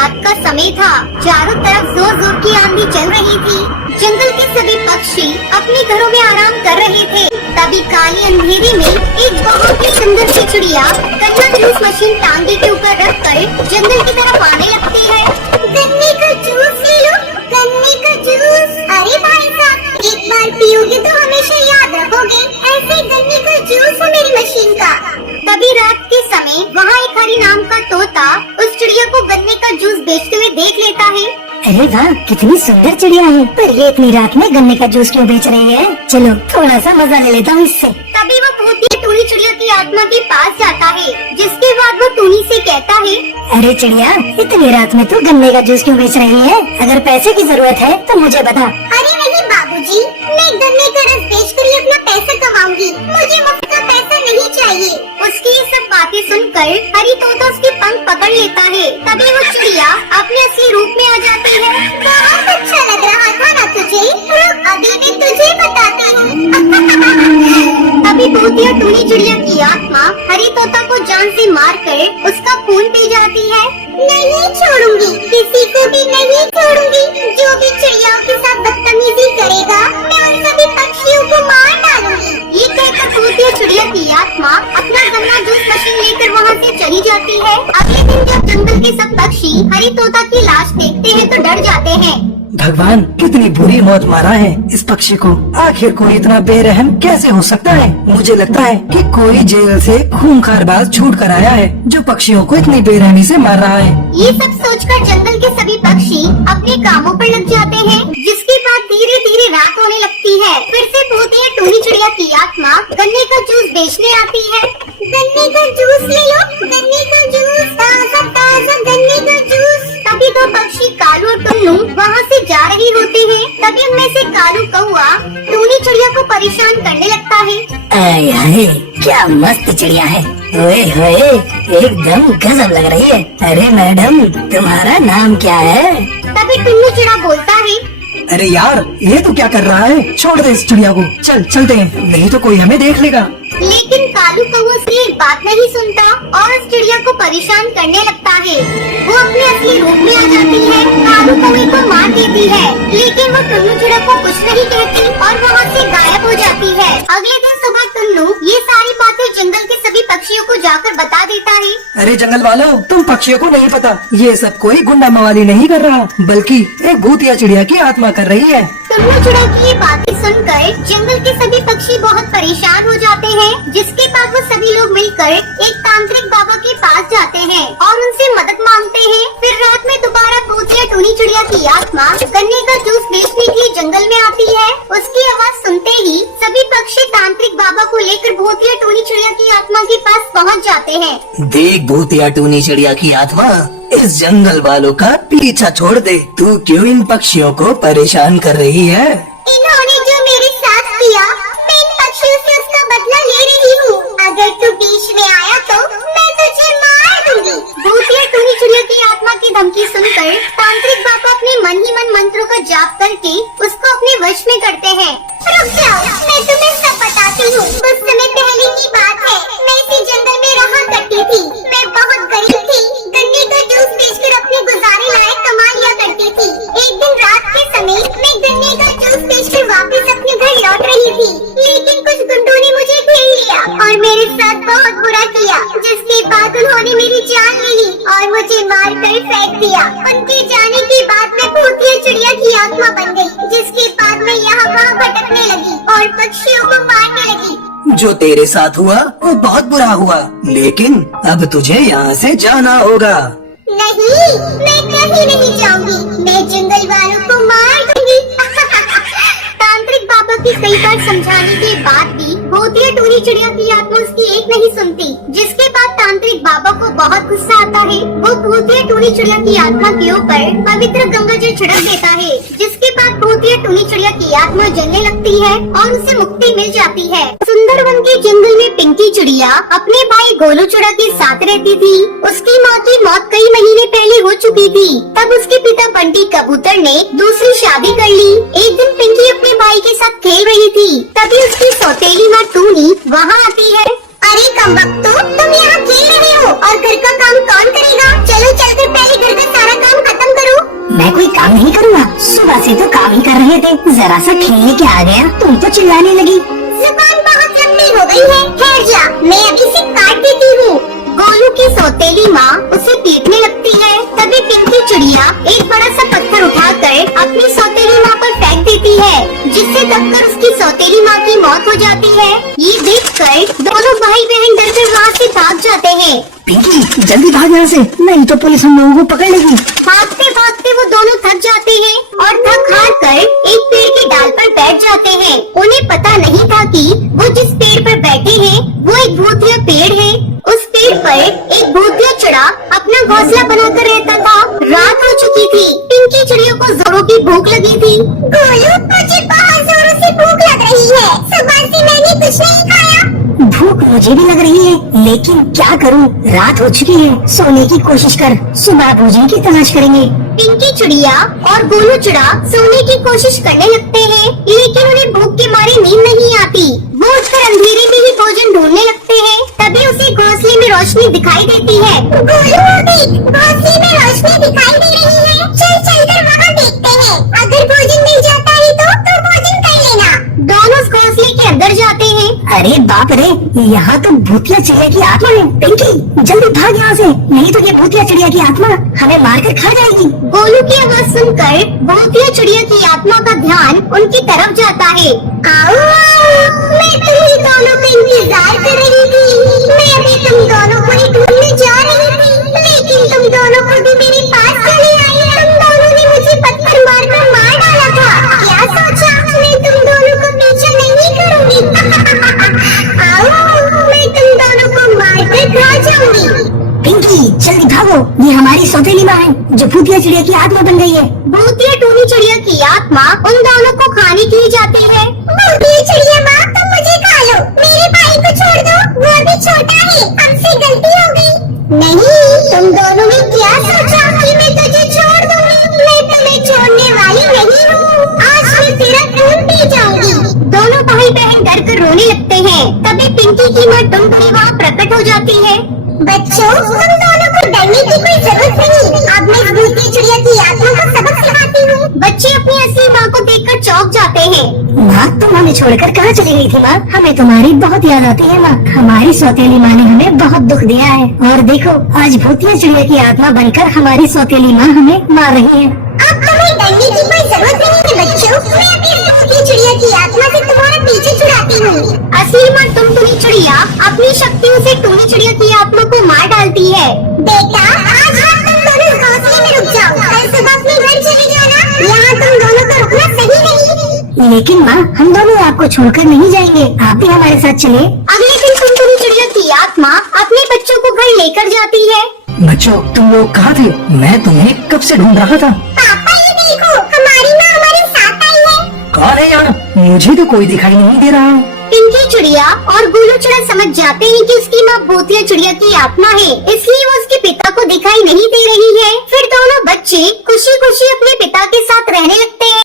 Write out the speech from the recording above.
रात का समय था। चारों तरफ जोर जोर की आंधी चल रही थी। जंगल के सभी पक्षी अपने घरों में आराम कर रहे थे। तभी काली अंधेरी में एक बहुत ही सुंदर सी चिड़िया गन्ना जूस मशीन टांगे के ऊपर रख कर जंगल की तरफ आने लगती है। गन्ने का जूस ले लो, गन्ने का जूस। अरे भाई साहब, एक बार पियोगे तो हमेशा याद रखोगे। ऐसे गन्ने का जूस है मेरी मशीन का। तभी रात के समय वहाँ एक हरी नाम का तोता उस चिड़िया को गन्ने का जूस बेचते हुए देख लेता है। अरे वाह, कितनी सुंदर चिड़िया है, पर ये इतनी रात में गन्ने का जूस क्यों बेच रही है? चलो थोड़ा सा मजा ले लेता हूँ इससे। तभी वो भूतिया टूनी चिड़िया की आत्मा के पास जाता है, जिसके बाद वो टूनी से कहता है, अरे चिड़िया, इतनी रात में तू गन्ने का जूस क्यों बेच रही है? अगर पैसे की जरूरत है तो मुझे बता। अरे नहीं बाबूजी, मैं गन्ने का रस बेचकर ही अपना पैसा कमाऊंगी। मुझे मुफ्त का पैसा नहीं चाहिए। उसकी ये सब बातें सुनकर हरी तोता उसके पंख पकड़ लेता है। तभी वो चिड़िया अपने असली रूप में आ जाती है। बहुत अच्छा लग रहा था ना तुझे? रुक, अभी मैं तुझे बताती हूँ। तभी भूतिया टूनी चिड़िया की आत्मा हरी तोता को जान से मारकर उसका खून पी जाती है। नहीं छोड़ूंगी, किसी को भी नहीं छोड़ूंगी। जो भी चिड़ियाओं के साथ बदतमीजी करेगा, मैं उन सभी पक्षियों को मार डालूंगी। ये कहकर भूतिया चिड़िया की आत्मा अपना गन्ना जूस मशीन लेकर वहाँ से चली जाती है। अगले दिन जब जंगल के सब पक्षी हरी तोता की लाश देखते हैं तो डर जाते हैं। भगवान, कितनी बुरी मौत मारा है इस पक्षी को। आखिर कोई इतना बेरहम कैसे हो सकता है? मुझे लगता है कि कोई जेल से खूंखारबाज छूट कर आया है, जो पक्षियों को इतनी बेरहमी से मार रहा है। ये सब सोचकर जंगल के सभी पक्षी अपने कामों पर लग जाते हैं, जिसके बाद धीरे धीरे रात होने लगती है। फिर से भूतिया टूनी चिड़िया की आत्मा गन्ने का जूस बेचने आती है। गन्ने का जूस ले लो, गन्ने का जूस, ताजा ताजा गन्ने का जूस। तभी दो पक्षी कालू और टुन्नू वहाँ से जा रही होती है। तभी उनमें से कालू कौआ टूनी चिड़िया को परेशान करने लगता है। आय हाय, क्या मस्त चिड़िया है। ओए होए, एकदम गजब लग रही है। अरे मैडम, तुम्हारा नाम क्या है? तभी टुन्नू चिड़ा बोलता है, अरे यार, ये तो क्या कर रहा है? छोड़ दे इस चिड़िया को, चलते हैं, नहीं तो कोई हमें देख लेगा। लेकिन कालू कौवा उसकी एक बात नहीं सुनता और उस चिड़िया को परेशान करने लगता है। वो अपने असली रूप में आ जाती है, कालू कौवे को मार देती है, लेकिन वो टुन्नू चिड़ा को कुछ नहीं कहती और वहाँ से गायब हो जाती है। अगले दिन सुबह टुन्नू ये सारी बातें जंगल के सभी पक्षियों को जाकर बता देता है। अरे जंगल वालों, तुम पक्षियों को नहीं पता, ये सब कोई गुंडा मवाली नहीं कर रहा, बल्कि एक भूतिया चिड़िया की आत्मा कर रही है। टुन्नू चिड़ा की ये बातें सुनकर जंगल के सभी पक्षी बहुत परेशान हो जाते हैं, जिसके बाद वो सभी लोग मिलकर एक तांत्रिक बाबा के पास जाते हैं और उनसे मदद मांगते हैं। फिर रात में दोबारा भूतिया टूनी चिड़िया की आत्मा गन्ने का जूस बेचने के लिए जंगल में आती है। उसकी आवाज सुनते ही सभी पक्षी तांत्रिक बाबा को लेकर भूतिया टूनी चिड़िया की आत्मा के पास पहुँच जाते हैं। देख भूतिया टूनी चिड़िया की आत्मा, इस जंगल वालों का पीछा छोड़ दे। तू क्यों इन पक्षियों को परेशान कर रही है? इन्होंने जो मेरे साथ किया, मैं इन पक्षियों से उसका बदला ले रही हूँ। अगर तू बीच में आया तो मैं तुझे मार दूंगी। भूतिया टूनी चिड़िया की आत्मा की धमकी सुनकर तांत्रिक बाबा अपने मन ही मन मंत्रों का जाप करके उसको अपने वश में करते हैं। रुक जाओ, मैं तुम्हें सब बताती हूँ। कुछ समय पहले की बात है, मैं इसी जंगल में रहा करती थी। मैं बहुत गरीब थी, गन्ने का जूस बेचकर अपने गुजारे लायक कमा लिया करती थी। एक दिन रात के समय मैं गन्ने का जूस बेचकर वापस अपने घर लौट रही थी, लेकिन कुछ गुंडों ने मुझे घेर लिया और मेरे साथ बहुत बुरा किया, जिसके बाद उन्होंने मेरी जान ले ली और मुझे मार कर फेंक दिया। उनके जाने के बाद मैं भूतिया चिड़िया की आत्मा बन गई, जिसके बाद मैं यहाँ वहाँ भटकने लगी और पक्षियों को मारने लगी। जो तेरे साथ हुआ वो बहुत बुरा हुआ, लेकिन अब तुझे यहाँ से जाना होगा। नहीं, मैं कहीं नहीं जाऊंगी, मैं जंगल वालों को मार दूंगी। तांत्रिक बाबा की कई बार समझाने के बाद भी भूतिया टूनी चिड़िया की आत्मा उसकी एक नहीं सुनती, जिसके बाद तांत्रिक बाबा को बहुत गुस्सा आता है। वो भूतिया टूनी चिड़िया की आत्मा के ऊपर पवित्र गंगा जल छिड़क देता है, जिसके बाद भूतिया टूनी चिड़िया की आत्मा जलने लगती है और उसे मुक्ति मिल जाती है। सुंदरवन के जंगल में पिंकी चिड़िया अपने भाई गोलू चिड़ा के साथ रहती थी। उसकी माँ की मौत कई महीने पहले हो चुकी थी। तब उसके पिता बंटी कबूतर ने दूसरी शादी कर ली। एक दिन पिंकी अपने भाई के साथ खेल रही थी, तभी उसकी सौतेली माँ टूनी वहाँ आती है। अरे कमबख्तो, तुम यहाँ खेल रहे हो और घर का काम कौन करेगा? चलो चलकर पहले घर का सारा काम सुबह से तो काम ही कर रहे थे, जरा सा खेलने के आ गया तुम तो चिल्लाने लगी। जुबान बहुत लंबी हो गई है, ठहर जा, मैं अभी से काट देती हूँ। गोलू की सौतेली माँ उसे पीटने लगती है। तभी पिंकी चिड़िया एक बड़ा सा पत्थर उठाकर अपनी सौतेली माँ पर फेंक देती है, जिससे दबकर उसकी सौतेली माँ की मौत हो जाती है। ये देखकर दोनों भाई बहन डरकर वहाँ से भाग जाते हैं। पिंकी जल्दी भाग यहाँ से, नहीं तो पुलिस हम लोगों को पकड़ लेगी। भागते भागते वो दोनों थक जाते हैं और थक हार कर एक पेड़ की डाल पर बैठ जाते हैं। उन्हें पता नहीं था कि वो जिस पेड़ पर बैठे हैं वो एक भूतिया पेड़ है। उस पेड़ पर एक भूतिया चिड़ा अपना घोंसला बनाकर रहता था। रात हो चुकी थी। पिंकी चिड़िया को जोरों की भूख लगी थी। गोलू, मुझे बहुत जोरों से भूख लग रही है, सुबह से मैंने कुछ नहीं खाया। भूख मुझे भी लग रही है, लेकिन क्या करूं, रात हो चुकी है। सोने की कोशिश कर, सुबह भोजन की तलाश करेंगे। पिंकी चिड़िया और गोलू चिड़ा सोने की कोशिश करने लगते हैं, लेकिन उन्हें भूख के मारे नींद नहीं आती। वो उठकर अंधेरे में ही भोजन ढूंढने लगते हैं। तभी उसे घोंसले में रोशनी दिखाई देती है। गोलू, देख, घोंसले में रोशनी दिखाई दे रही है। चल चलकर वहाँ देखते हैं, अगर भोजन मिल जाता है तो भोजन कर लेना। दोनों उस घोंसले के अंदर जाते हैं। अरे बाप रे, यहाँ तो भूतिया चिड़िया की आत्मा है। पिंकी जल्दी भाग यहाँ से, नहीं तो ये भूतिया चिड़िया की आत्मा हमें मारकर खा जाएगी। गोलू की आवाज सुनकर भूतिया चिड़िया की आत्मा का ध्यान उनकी तरफ जाता है। आओ, मैं तुम्हीं दोनों का इंतजार कर रही थी। मैं अभी तुम दोनों को ही ढूंढने जा रही थी, लेकिन तुम दोनों को भी मेरे पास चले आई। तुम दोनों ने मुझे पत्थर मारकर मार डाला था। क्या सोचा, मैं तुम दोनों को पीछा नहीं करूंगी। आओ, मैं तुम दोनों को मारकर खा जाऊंगी। पिंकी जल्दी भागो, ये हमारी सौतेली माँ है जो भूतिया चिड़िया की आत्मा बन गई है। भूतिया टूनी चिड़िया की आत्मा उन दोनों को खाने के लिए जाती है। भूतिया चिड़िया माँ, तुम मुझे खा लो, मेरे भाई को छोड़ दो, वो अभी छोटा है, हमसे गलती हो गई। नहीं, तुम दोनों ने क्या सोचा कि मैं तुझे छोड़ दूंगी? मैं तुम्हें छोड़ने वाली नहीं हूँ। आज मैं तेरा खून पी जाऊंगी। दोनों भाई बहन डर कर रोने लगते हैं। तभी पिंकी की माँ टुनटुनी वहाँ प्रकट हो जाती है। बच्चों, तुम दोनों को डरने की कोई जरूरत नहीं। अब मैं इस भूतिया चिड़िया की आत्मा को सबक सिखाती हूँ। बच्चे अपनी असली माँ को देखकर चौंक जाते हैं। माँ तुम हमें छोड़कर कहाँ चली गई थी? माँ हमें तुम्हारी बहुत याद आती है। माँ हमारी सौतेली माँ ने हमें बहुत दुख दिया है, और देखो आज भूतिया चिड़िया की आत्मा बनकर हमारी सौतेली माँ हमें मार रही है। अब तुम्हें डरने की कोई जरूरत नहीं है बच्चों। मैं अभी इस भूतिया चिड़िया की आत्मा से तुम्हारा पीछे छुड़ाती हूँ। असली माँ टुनटुनी चिड़िया अपनी शक्तियों से टूनी चिड़िया की आत्मा को मार डालती है। बेटा, आज रात तुम दोनों इस घोंसले में रुक जाओ, कल सुबह अपने घर चले जाना। यहाँ तुम दोनों को रुकना सही नहीं। लेकिन माँ हम दोनों आपको छोड़कर नहीं जाएंगे, आप भी हमारे साथ चले। अगले दिन टुनटुनी चिड़िया की आत्मा अपने बच्चों को घर लेकर जाती है। बच्चों तुम लोग कहाँ थे? मैं तुम्हें कब से ढूंढ रहा था। पापा, ये देखो, हमारी माँ हमारे साथ आई है। कौन है यहाँ? मुझे तो कोई दिखाई नहीं दे रहा। पिंकी चिड़िया और गोलू चिड़ा समझ जाते हैं कि उसकी माँ भूतिया चिड़िया की आत्मा है, इसलिए वो उसके पिता को दिखाई नहीं दे रही है। फिर दोनों बच्चे खुशी खुशी अपने पिता के साथ रहने लगते हैं।